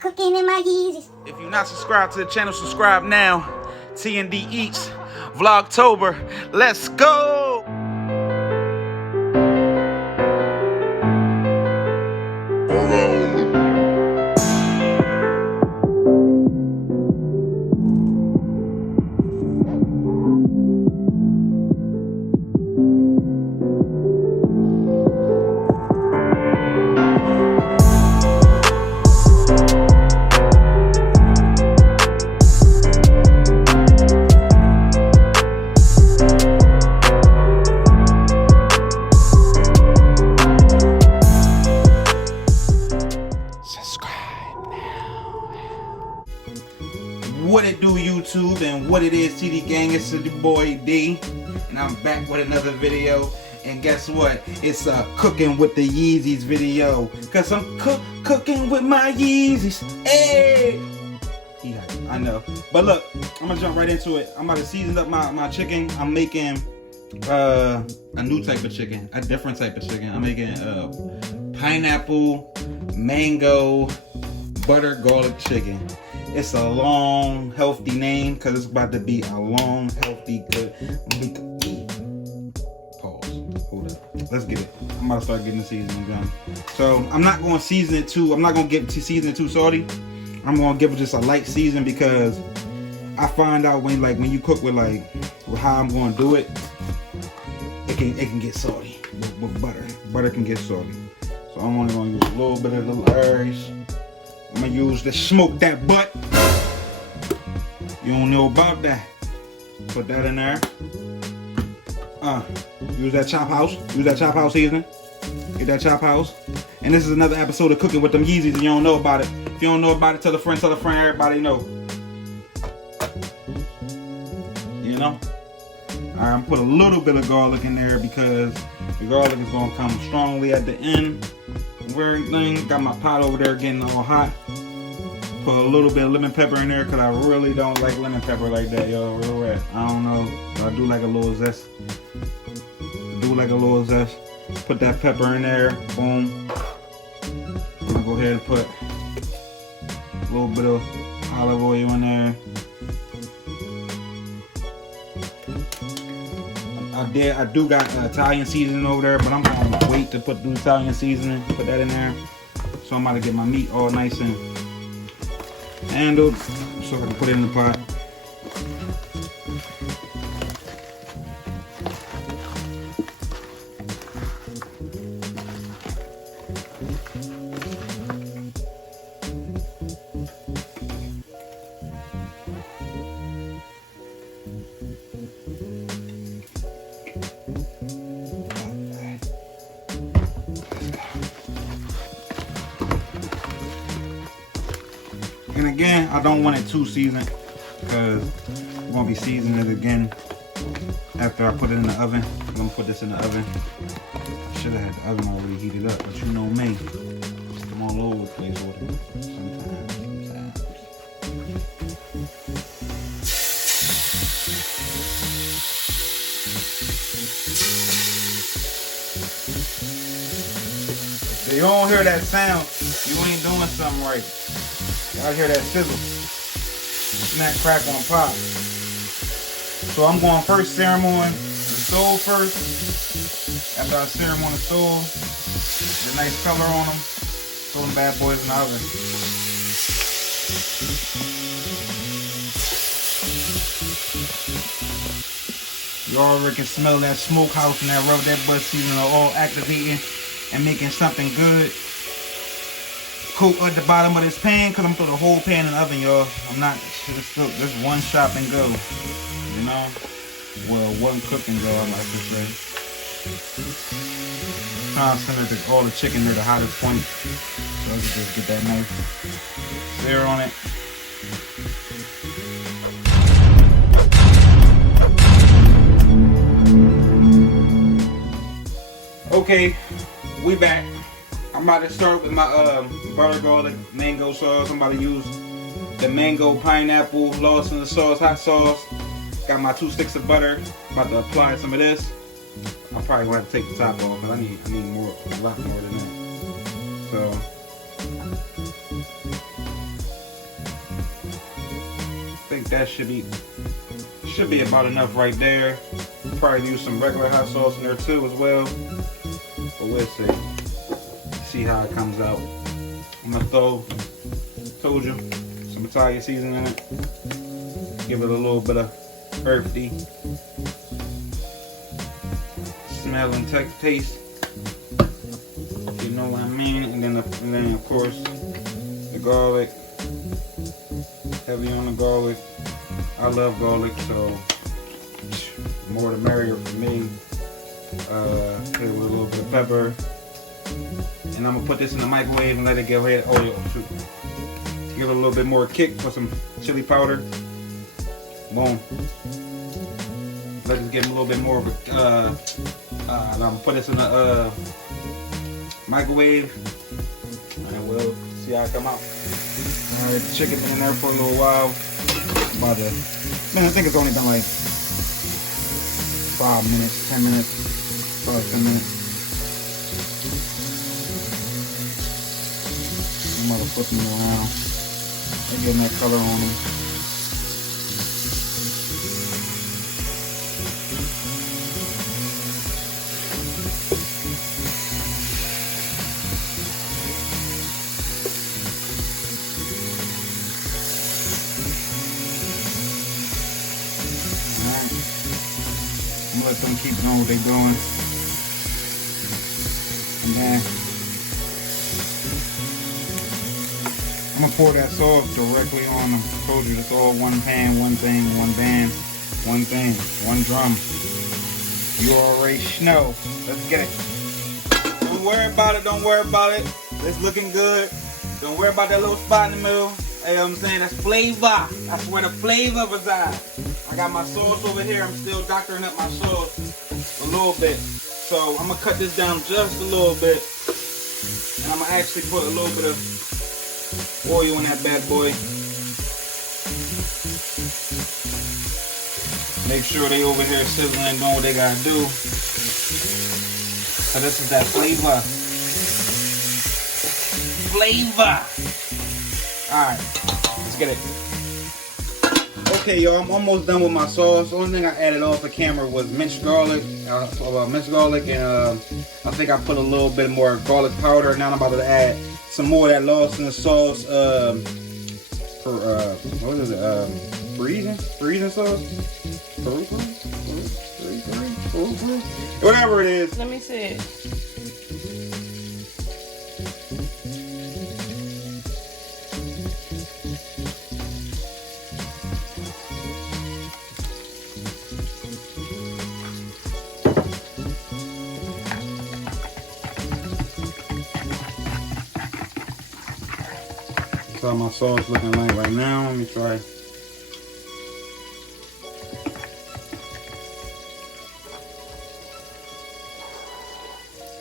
Cooking in my Yeezys. If you're not subscribed to the channel, subscribe now. T&D Eatz, Vlogtober. Let's go! What it do, YouTube, and what it is, TD Gang? It's the boy D, and I'm back with another video. And guess what? It's a cooking with the Yeezys video, cause I'm cooking with my Yeezys. Hey, yeah, I know. But look, I'm gonna jump right into it. I'm about to season up my chicken. I'm making a new type of chicken, a different type of chicken. I'm making pineapple, mango, butter garlic chicken. It's a long, healthy name because it's about to be a long, healthy, good. Pause. Hold up. Let's get it. I'm about to start getting the seasoning done. So I'm not going to season it too. I'm not going to get to season it too salty. I'm going to give it just a light season because I find out when you cook with how I'm going to do it, it can get salty with butter. Butter can get salty. So I'm only going to use a little bit of the herbs. I'm gonna use the smoke that butt. You don't know about that. Put that in there. Use that chop house. Use that chop house seasoning. Get that chop house. And this is another episode of Cooking with them Yeezys, and you don't know about it. If you don't know about it, tell a friend, everybody know. You know? Alright, I'm gonna put a little bit of garlic in there because the garlic is gonna come strongly at the end. Everything. Got my pot over there getting all hot. Put a little bit of lemon pepper in there because I really don't like lemon pepper like that, yo. Real red. I don't know, but I do like a little zest. Put that pepper in there. Boom. I'm gonna go ahead and put a little bit of olive oil in there. I do got Italian seasoning over there, but I'm gonna wait to put the Italian seasoning, put that in there. So I'm about to get my meat all nice and handled so I can put it in the pot. And again, I don't want it too seasoned because I'm going to be seasoning it again after I put it in the oven. I'm going to put this in the oven. I should have had the oven already heated up, but you know me. I'm all over the place with it sometimes. If you don't hear that sound, you ain't doing something right. Y'all hear that sizzle? Snack, crack on pop. So I'm going first serum on the stove first. After I serum on the stove, get a nice color on them. Throw them bad boys in the oven. You already can smell that smokehouse and that rub, that butt seasoning all activating and making something good. Coat at the bottom of this pan because I'm putting the whole pan in the oven, y'all. I'm not just one shot and go, you know. Well, one cook and go, I like to say. Trying to send it all the chicken to the hottest point, so I can just get that nice sear on it. Okay, we back. I'm about to start with my butter garlic mango sauce. I'm about to use the mango pineapple Lawson sauce, hot sauce. Got my 2 sticks of butter. About to apply some of this. I'm probably gonna have to take the top off because I need more, a lot more than that. So think that should be about enough right there. Probably use some regular hot sauce in there too as well. But we'll see. See how it comes out. I'm gonna told you, some Italian seasoning in it. Give it a little bit of earthy smell and taste. You know what I mean? And then of course the garlic. Heavy on the garlic. I love garlic, so more the merrier for me. Hit it with a little bit of pepper. And I'm gonna put this in the microwave and let it go ahead. Oh, shoot. Give it a little bit more kick with some chili powder. Boom. Let it get a little bit more of a, I'm gonna put this in the microwave. And we'll see how it come out. Alright, the chicken been in there for a little while. About to, man, I think it's only been like 5 minutes, 10 minutes, 5-10 minutes. I'm about to flip them around. They're getting that color on them. I'm gonna let them keep doing what they're doing. And then I'm gonna pour that sauce directly on them. I told you it's all one pan, one thing, one band, one thing, one drum. You already know. Let's get it. Don't worry about it, don't worry about it. It's looking good. Don't worry about that little spot in the middle. You know what I'm saying? That's flavor. That's where the flavor resides. I got my sauce over here. I'm still doctoring up my sauce a little bit. So I'm gonna cut this down just a little bit. And I'm gonna actually put a little bit of oil in that bad boy. Make sure they over here sizzling and doing what they gotta do. So this is that flavor. Flavor. Alright, let's get it. Okay, y'all, I'm almost done with my sauce. The only thing I added off the camera was minced garlic. And I think I put a little bit more garlic powder. Now I'm about to add some more of that Lawson sauce. What is it? Freezing sauce? Whatever it is. Let me see it. That's how my sauce looking like right now. Let me try.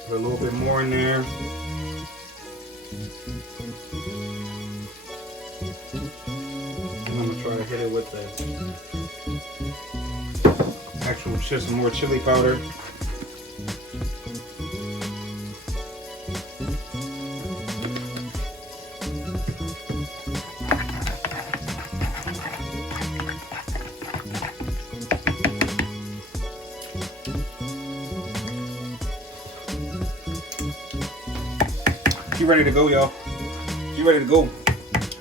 Put a little bit more in there. And I'm gonna try to hit it with the actual some more chili powder. She ready to go, y'all. She ready to go.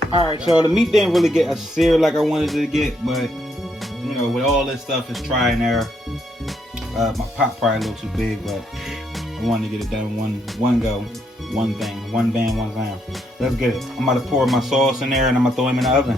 Alright, y'all. The meat didn't really get as seared like I wanted it to get, but you know, with all this stuff, it's try and error. My pot probably a little too big, but I wanted to get it done one go, one thing, one band, one sound. Let's get it. I'm about to pour my sauce in there and I'm gonna throw him in the oven.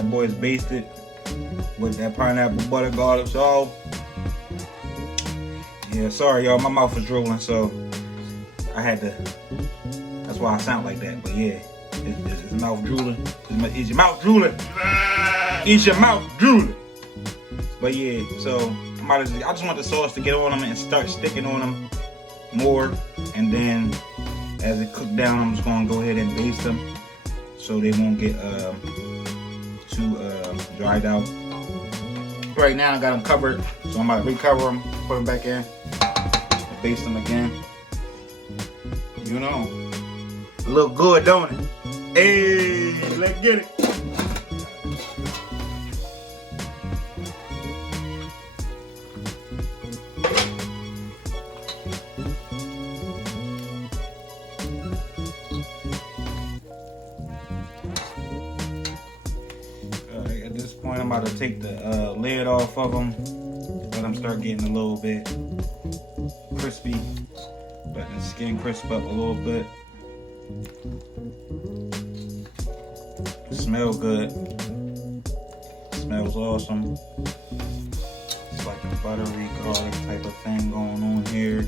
bad boy is basted with that pineapple butter garlic sauce. Yeah, sorry y'all, my mouth is drooling, so I had to. That's why I sound like that. But yeah, is mouth drooling? Is your mouth drooling? Is your mouth drooling? But yeah, so I just want the sauce to get on them and start sticking on them more, and then as it cook down, I'm just gonna go ahead and baste them so they won't get too dried out. Right now I got them covered, so I'm about to recover them, put them back in, and baste them again. You know, look good, don't it? Hey, let's get it. At this point, I'm about to take the lid off of them. Let them start getting a little bit crispy. Let the skin crisp up a little bit. Smell good. Smells awesome. It's like a buttery garlic type of thing going on here.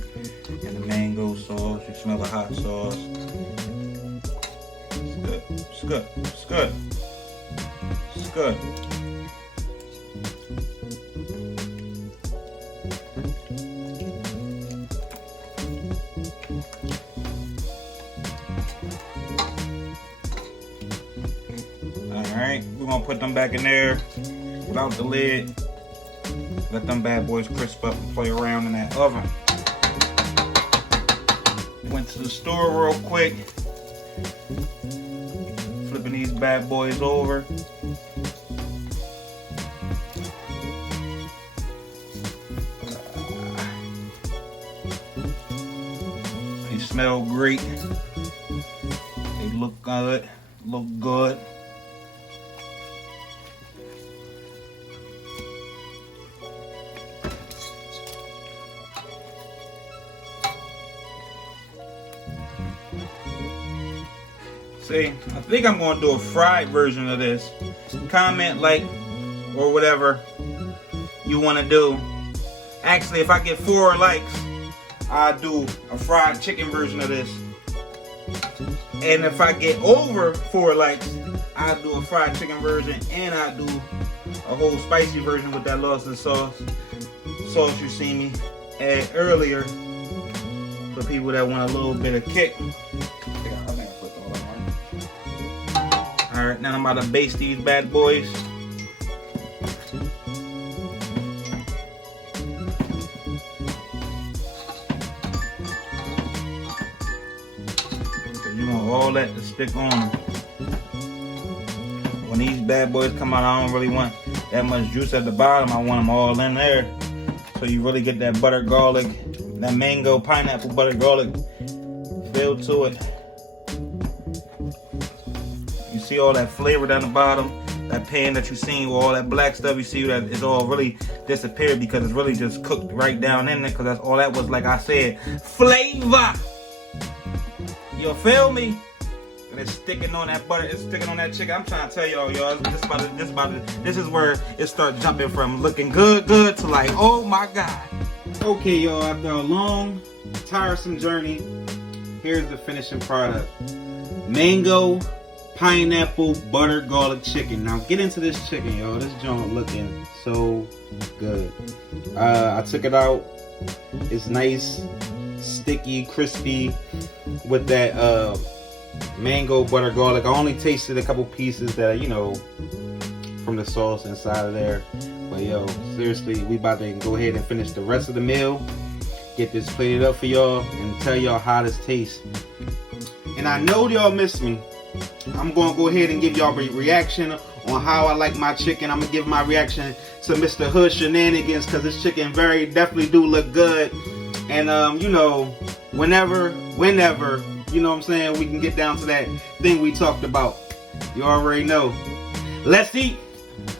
And the mango sauce. You smell the hot sauce. It's good. It's good. It's good. It's good. Alright, we're gonna put them back in there without the lid. Let them bad boys crisp up and play around in that oven. Went to the store real quick. Flipping these bad boys over. They smell great. They look good. Look good. See, I think I'm going to do a fried version of this. Comment, like, or whatever you want to do. Actually, if I get 4 likes, I'll do a fried chicken version of this. And if I get over 4 likes, I'll do a fried chicken version, and I'll do a whole spicy version with that Lawson sauce you see me add earlier for people that want a little bit of kick. Alright, now I'm about to baste these bad boys. You want all that to stick on. When these bad boys come out, I don't really want that much juice at the bottom. I want them all in there. So you really get that butter garlic, that mango pineapple butter garlic feel to it. You see all that flavor down the bottom, that pan that you seen with all that black stuff, you see that it's all really disappeared because it's really just cooked right down in there, because that's all that was, like I said, flavor. You feel me? And it's sticking on that butter, it's sticking on that chicken. I'm trying to tell y'all, this is where it starts jumping from looking good to like, oh my God. Okay, y'all, after a long, tiresome journey, here's the finishing product. Mango pineapple butter garlic chicken. Now get into this chicken, y'all. This joint looking so good. I took it out. It's nice, sticky, crispy with that mango butter garlic. I only tasted a couple pieces that, you know, from the sauce inside of there. But yo, seriously, we about to go ahead and finish the rest of the meal. Get this plated up for y'all and tell y'all how this tastes. And I know y'all miss me. I'm going to go ahead and give y'all a reaction on how I like my chicken. I'm going to give my reaction to Mr. Hood Shenanigans, because this chicken very definitely do look good. And, you know, whenever, you know what I'm saying, we can get down to that thing we talked about. You already know. Let's eat.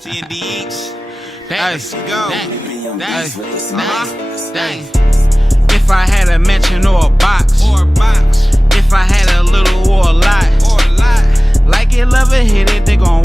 T&D Eatz. Let's go. If I had a mansion or a box, if I had a little or a lot, like it, love it, hit it, they gon'